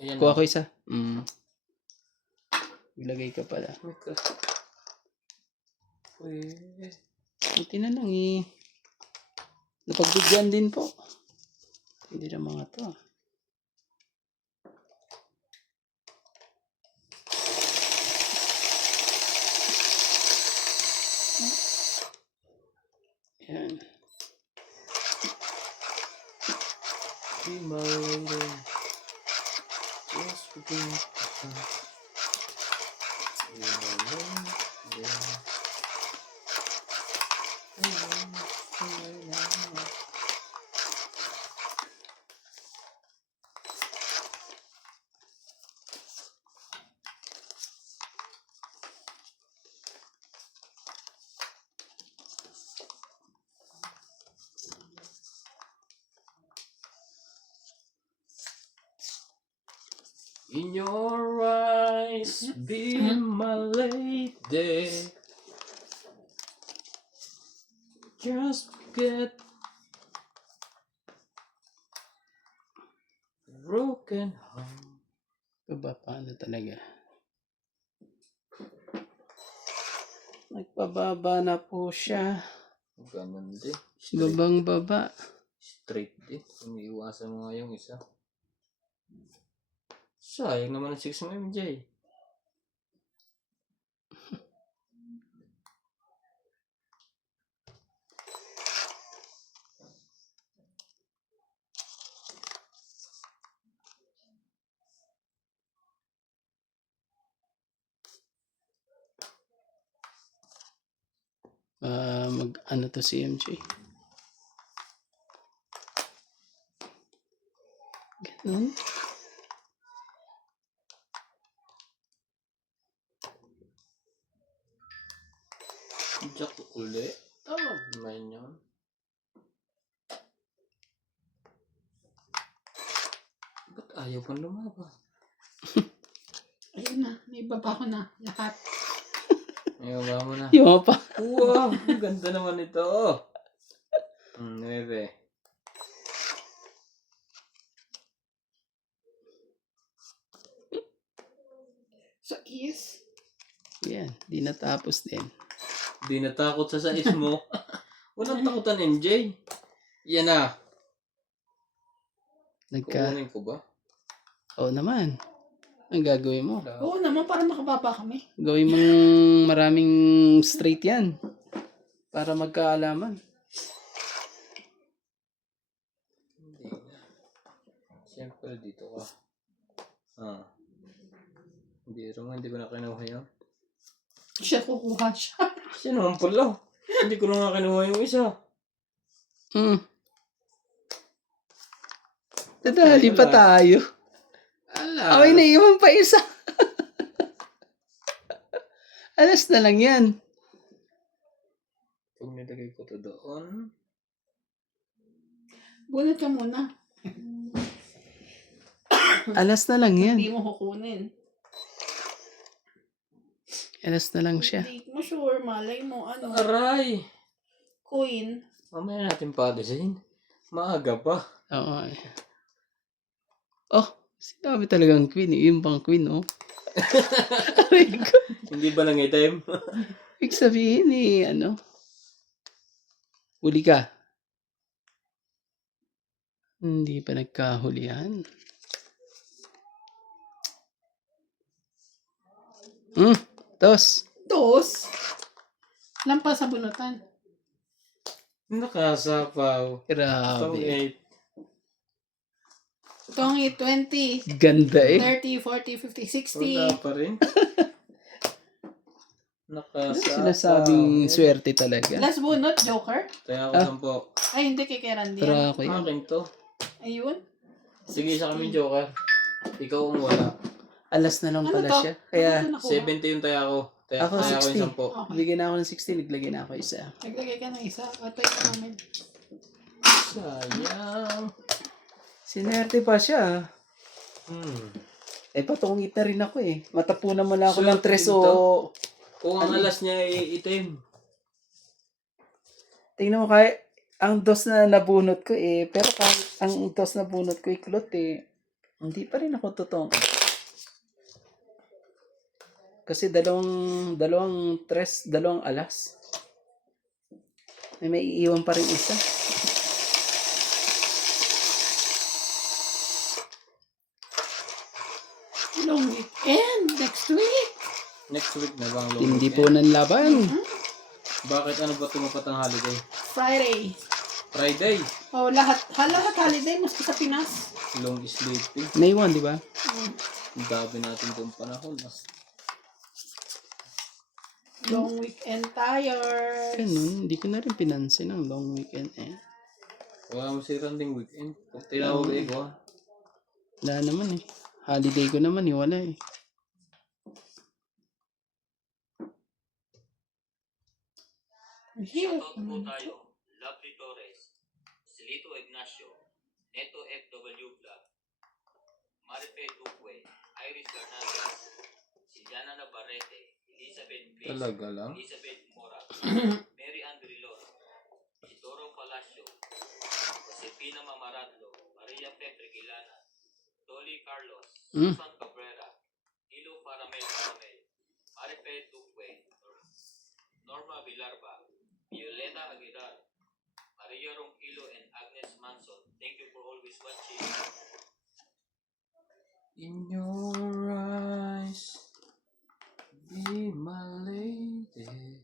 Ayan Kuha o. ko isa. Ilagay ka pala. Buti na lang eh. Napagbigyan din po. Hindi na mga to. Yan. In your eyes, be my lady. Just get broken heart. Baba, paano talaga? Nagpababa na po siya. Ganun din. Babang baba. Straight din. Umiiwasan mo nga yung isa. Sayang naman ang 6 mo, MJ. Ano to si MJ? Ganun. Jack uli. Tama naman yun. Ba't ayaw pang lumaban? Ayun na, may baba ko na lahat. Ayaw ba mo na? Yung pa. Wow! Ang ganda naman ito. 9. Sa is. Yan, di natapos din. Di natakot sa sais mo. Walang takutan, MJ. Yan na. Kukunin ko ba? Oo naman. Ang gagawin mo? Oo naman, para makababa kami. Gawin mong maraming straight yan. Para magkaalaman. Hindi na. Siyempre dito ka. Hindi ko na kinuha yun. Siya kukuha siya. Siya naman pala. Hindi ko na nga kinuha yung isa. Dadali pa tayo. Ala. Ay, naiwan pa isa. Alas na lang yan. Pag nilagay ko to doon. Bunot ka muna. Alas na lang yan. Hindi mo kukunin. Alas na lang siya. Hindi mo sure, malay mo, ano, Aray! queen. Mamaya natin palisin. Maaga pa. Oo. Oh, sinabi talagang queen. Yung pang queen, oh. Aray ko. Hindi ba lang item? Ibig sabihin ano. Huli ka. Hindi pa nagkahulihan. Tos. Dos. Lampas sa bunutan. Nakasapaw. Grabe. 8. Ito ang 20, Ganda 30, 40, 50, 60. Wala pa rin. Nakasapaw. Sinasabing swerte talaga. Last bunot, joker. Kaya ako 10. Ay, hindi kay Randy. Tara ako yan. Akin to. Ayun. Sige, isa kami joker. Ikaw kung wala. Alas na lang Ano pala to? siya. Kaya, Ano to nakuha? 70 yung taya ko. ako Taya ko 60. yung 10. Okay. Bigyan na ako ng 60, naglagay na ako isa. Naglagay ka ng isa. At ito namin. Sayang. Sinerte pa siya. Patungit na rin ako eh. Matapunan mo na ako ng Swerte 3 dito. o... Kung ang alas niya ay itim. Tingnan mo kahit ang dos na nabunot ko pero kahit ang dos na bunot ko iklot Hindi pa rin ako totoong. Kasi dalawang alas. May iiwan pa rin isa. Long weekend. Next week. Next week na bang long Hindi weekend? po ng laban. Bakit ano ba tumapat ang holiday? Friday. Friday. Oh, lahat holiday mas sa Pinas. Long sleeping. May 1, di ba? Ang dami natin itong panahon. Long weekend tayo. Ganun, hindi ko na rin pinansin ang long weekend eh. Wala mo si Randing weekend. Kung tinawag ko, Wala naman eh. Holiday ko naman eh, wala eh. Here. Shoutout po tayo, Lovely Torres, Silito Ignacio, Neto FW Vlog, Marife Duque, Iris Garnazas, Siliana Navarrete, Elizabeth Grace, talaga lang. Elizabeth Mora, Mary Ann Brilon, Isidoro Palacio, Josefina Mamaradlo, Maria Petre Gilana, Dolly Carlos, Susan Cabrera, Ilo Paramel, Marife Duque, Norma Villarba, Violeta Aguilar, Maria Ronquillo, and Agnes Manson. Thank you for always watching. In your eyes, be my lady.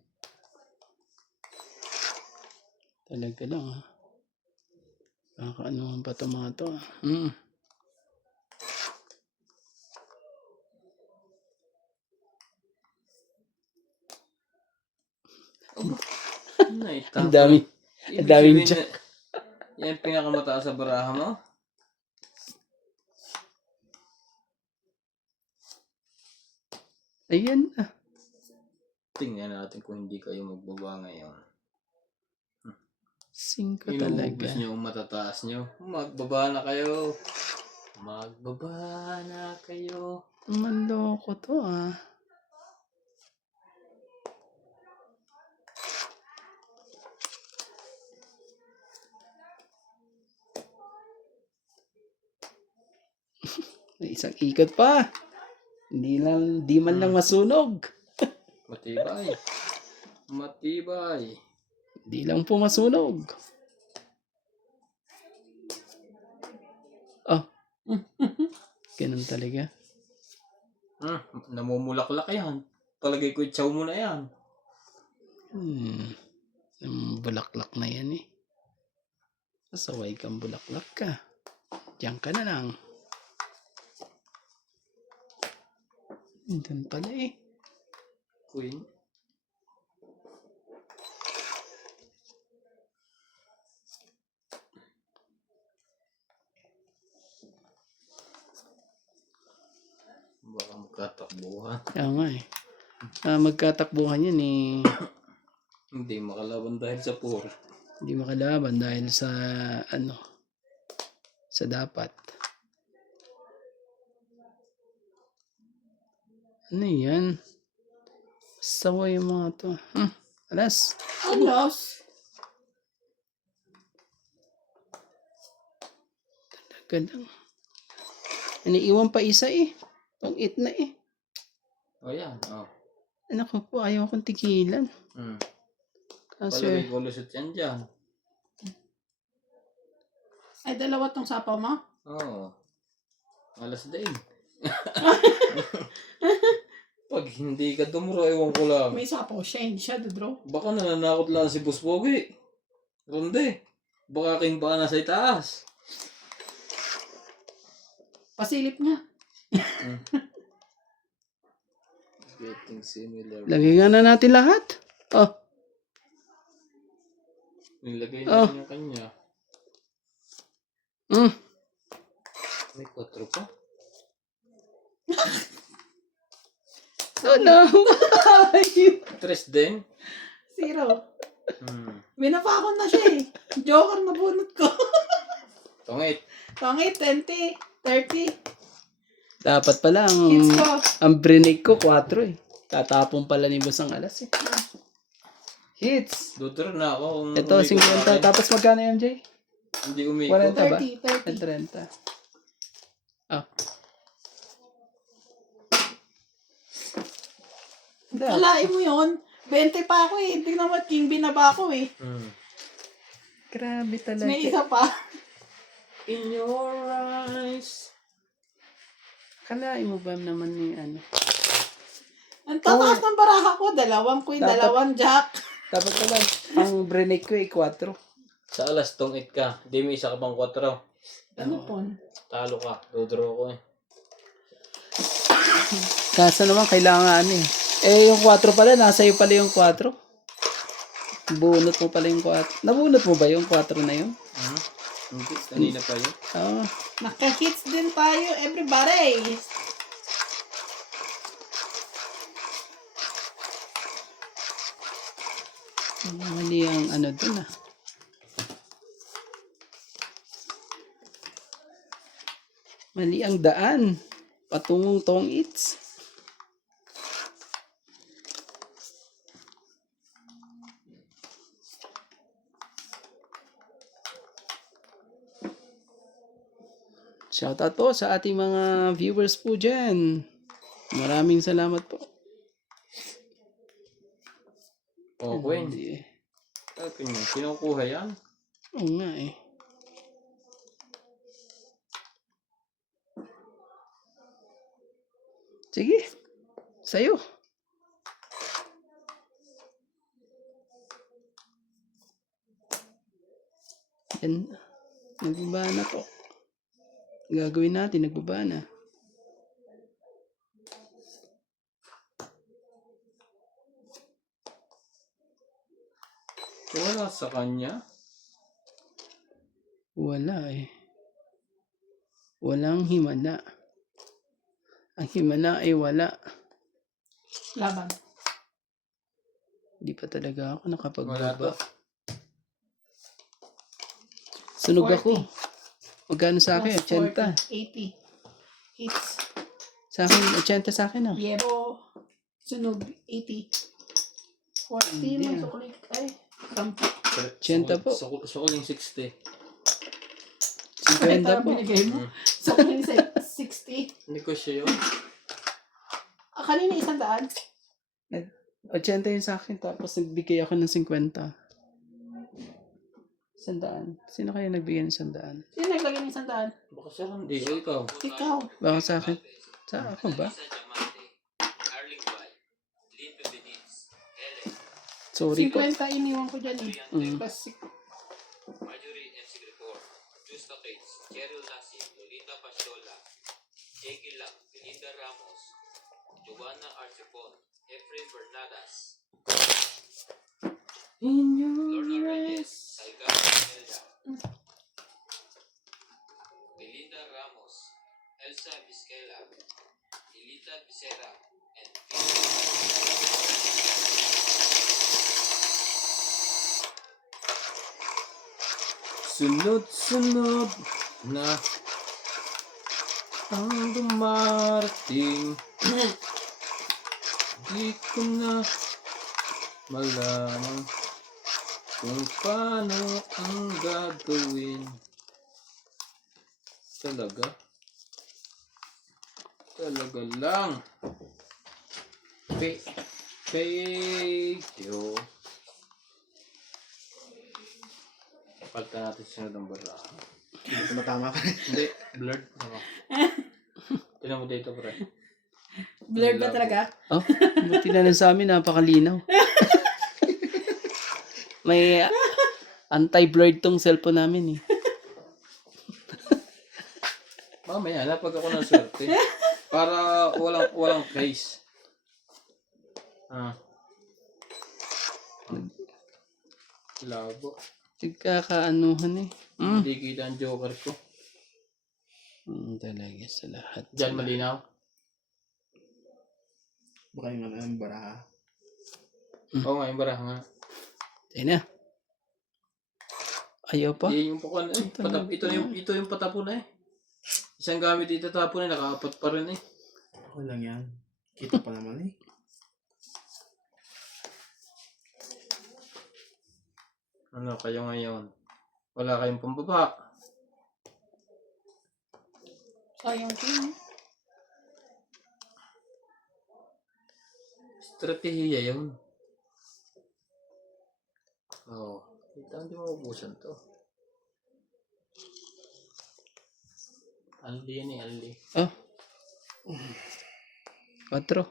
Talaga lang ah. Baka ano ba ito mga to ah. Ang dami. Ang daming jack. Yan pinakamataas sa baraha mo? Ayan ah. Tingnan natin kung hindi kayo magbaba ngayon. 5 Inuubos talaga. nyo ang matataas nyo. Magbaba na kayo. Magbaba na kayo. Manloko to ah. May isang ikot pa. Di man lang masunog. Matibay. Matibay. Di lang po masunog. Oh. Ganun talaga. Namumulaklak yan. Palagay ko itsaw mo na yan. Yung bulaklak na yan eh. Pasaway kang bulaklak ka. Diyan ka na lang. Doon pala eh. Queen. Baka magkatakbuhan. Kaya nga eh. Magkatakbuhan yan eh. Hindi makalaban dahil sa poor. Hindi makalaban dahil sa ano. Sa dapat. Ano yan? Sawa yung mga to. Alas. Alos. Talaga lang. Iniiwan pa isa eh. Pang it na eh. O yan. Oh. Anak ko po, ayaw akong tigilan. Kasi, Palagay ko lusot yan dyan. Ay, dalawa tong sapaw mo? Oo. Alas din. Pag hindi ka dumuro, ewan ko lang. May sapaw siya, hindi siya dudro. Baka nananakot lang si Boss Pogi. Ronde. Baka king baka nasa itaas. Pasilip niya. Getting similar. lagay nga na natin lahat. Oh, Nilagay na niya kanya. May 4 pa. ano? 3 din. 0. Hmm. Binapa ko na siya eh. Joker na bunot ko. Tungit. Tangit, 20, 30. Dapat pala Hits ko. ang brinig ko 4 eh. Tatapon pala ni Boss ang alas eh. Hits. Dudro na ako. Kung Ito, umikot 50. ako. Tapos magkano MJ? Hindi umikot. 40 ba? 30. 30. Ah. Hindi. Kalain mo yun. 20 pa ako eh. Tingnan mo, king binaba ko eh. Grabe Tapos may talaga. isa pa. In your eyes. Kalain mo ba naman ni ano? Ang tataas ng baraha ko. 2 queen, Dapat- 2 jack. Dapat naman, ang break ko ay 4. Sa alas tungit ka. Di mo isa ka pang 4. Ano po? Talo ka. Dodraw ko eh. Kaso naman, kailangan ano eh. Eh, yung 4 pala, nasa iyo pala yung 4. Bunot mo pala yung 4. Nabunot mo ba yung 4 na yun? Hindi. Kanina pa yun. Oo. Naka-hits din tayo, everybody. Mali ang ano dun ah. Mali ang daan. Patungong tong its. Shoutout po sa ating mga viewers po dyan. Maraming salamat po. Okay. Hindi. Akin yun. Kinukuha yan. Oo nga eh. Sige. Sa'yo. Yan. Nagbaba na po. Gagawin natin, nagbaba na. Wala sa kanya. Wala eh. Walang himala. Ang himala ay wala. Laban. Hindi pa talaga ako Wala to. nakapagbaba. Sunog 40. ako. Magkano sa akin? Plus 80. 80. Hits. Sa akin, 80 sa akin ah. Yero. Sunog. 80. 40. Hindi, May ah. sukli. Ay. Kampi. 80 po. Sukuling 60. 50 po. Binigay mo. Sukli 60. Negosyo yun. Kanina 100. 80 yun sa akin. Tapos nagbigay ako ng 50. 100. Sino kaya nagbigay ng 100? Sino naglagay ng 100? Baka siya lang. Di. O ikaw. Ikaw. Baka sa akin. Sa ako ba? Lisa Diamante, Arling Bay, Lynn Benitez, Ellen, Sorry po. 50 iniwan ko dyan eh. Mm. Plus Marjorie M. Sigripor, Justa Cates, Cheryl Lassie, Lolita Pasiola, Jackie Lang, Belinda Ramos, Joanna Archipon, Efrain Bernadas, In Lorna your Reyes, eyes. Saiga Amelia, Belinda Ramos, Elsa Vizquela, Elita Becerra, and Sunod-sunod na ang dumarating. Di ko na malaman kung paano ang gagawin. Talaga? Talaga lang. Yo. Pagka natin sunod ang baraha. Hindi ko matama pa. Hindi, blurred. Ako. Tignan mo dito, pre. blurred na talaga. Oh, buti na lang sa amin. Napakalinaw. May anti-blurred tong cellphone namin eh. Mamaya, napag ako ng swerte. Para walang case. Labo. Nagkakaanuhan eh. Hindi kita ang joker ko. Talaga sa lahat. Diyan malinaw. Baka yung ano yung baraha. Oo nga, yung baraha nga. Ayun na. Ayaw pa. Yan yung pukuan eh. Ito yung patapon eh. Isang gamit itatapon eh, nakaapat pa rin eh. Okay lang yan. Kita pa naman eh. Ano kayo ngayon? Wala kayong pambaba. Sayang ko yun. Strategiya yun. Oo. Hindi maubusan to. Aldi yan eh, aldi. Oh. 4.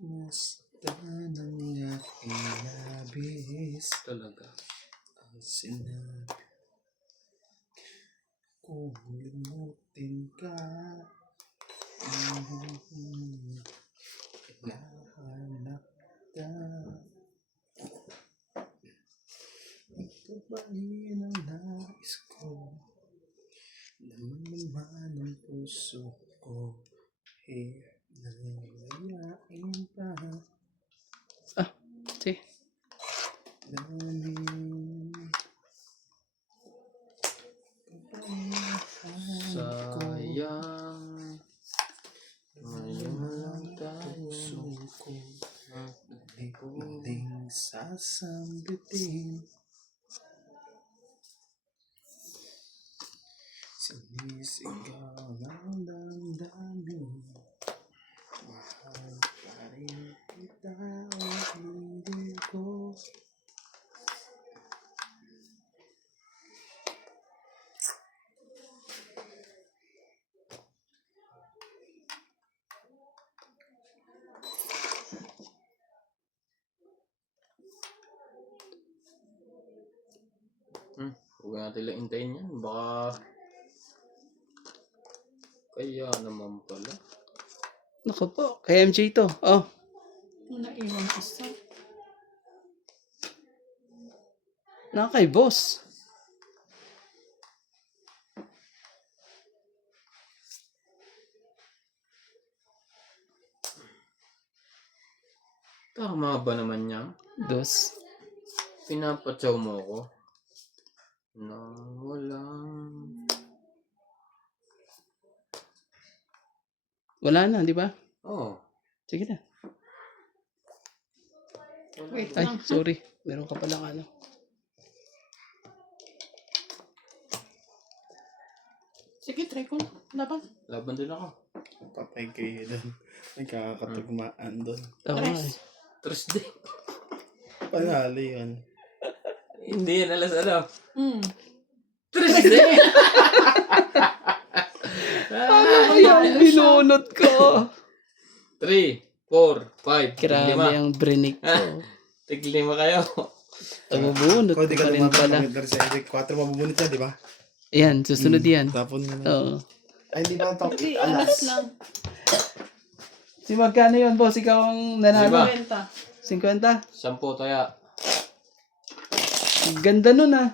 Basta ng aking labis Talaga. ang sinabi kung limutin ka. Hinahanap ka. Ito ba rin ang nais ko? Naman ang puso ko. Nangyayaan pa. Sige. Namin Sayang. Ngayon lang tayo. suko. Di ko muling sasambitin. Sinisigaw ng damdamin. Mahal pa rin kita o hindi ko. Huwag natin lang hintayin yan. Baka... Kaya naman pala. Naku po. Kay MJ to. Oh. Naiwan isa. Kay boss. Tama ba naman niya? 2. Pinapatsaw mo ako. Nang walang... Wala na, di ba? Oo. Sige na. Wait Ay, lang. sorry. Meron ka palang ano. Sige, try ko. Laban. Laban din ako. Patay kayo doon. Nagkakatugmaan doon. Oo nga eh. Thursday. Panalo yun. Hindi yan alas ano. Ano yung binunot ko? 3, 4, 5, Grabe 5. ang brinik ko. Tig-5 kayo. Tabubunot ko Kung di ka pa rin pala. naman sa Eric, 4 mabubunit yan, di ba? Ayan, susunod yan. Tapon mo na. Oo. Ay, hindi ba ito? Hindi, alas lang. Si magkano yun, boss? Ikaw ang nanalo? Diba? 50. 50? 10 taya. Ganda nun ah.